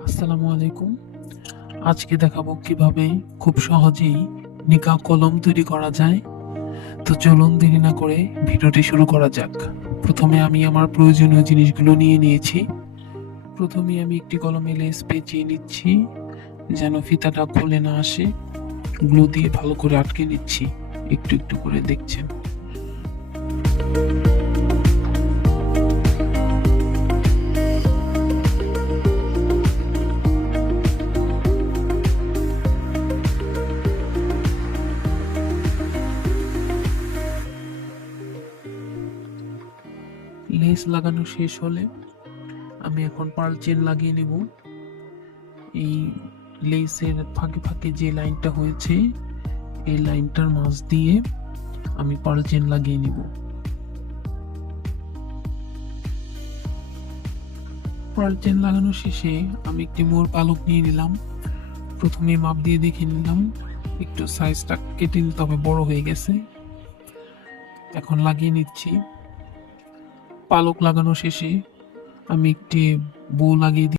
আসসালামু আলাইকুম। আজকে দেখাবো কিভাবে খুব সহজেই নিকা কলম তৈরি করা যায়। তো চলুন দেরি না করে ভিডিওটি শুরু করা যাক। প্রথমে আমি আমার প্রয়োজনীয় জিনিসগুলো নিয়ে নিয়েছি। প্রথমে আমি একটি কলমে লেস পেঁচিয়ে নিচ্ছি যেন ফিতাটা খুলে না আসে। গ্লু দিয়ে ভালো করে আটকে নিচ্ছি, একটু একটু করে দেখছেন। লেস লাগানো শেষ হলে আমি এখন পার্ল চেন লাগিয়ে নেব। এই লেসের ফাঁকে ফাঁকে যে লাইনটা হয়েছে এই লাইনটার মাঝ দিয়ে আমি পার্ল চেন লাগিয়ে নিব। পার্ল চেন লাগানো শেষে আমি একটি মোর পালক নিয়ে নিলাম। প্রথমে মাপ দিয়ে দেখে নিলাম, একটু সাইজটা কেটে নিতে হবে, বড় হয়ে গেছে। এখন লাগিয়ে নিচ্ছি। পালক লাগানো শেষে আমি একটি বো লাগিয়ে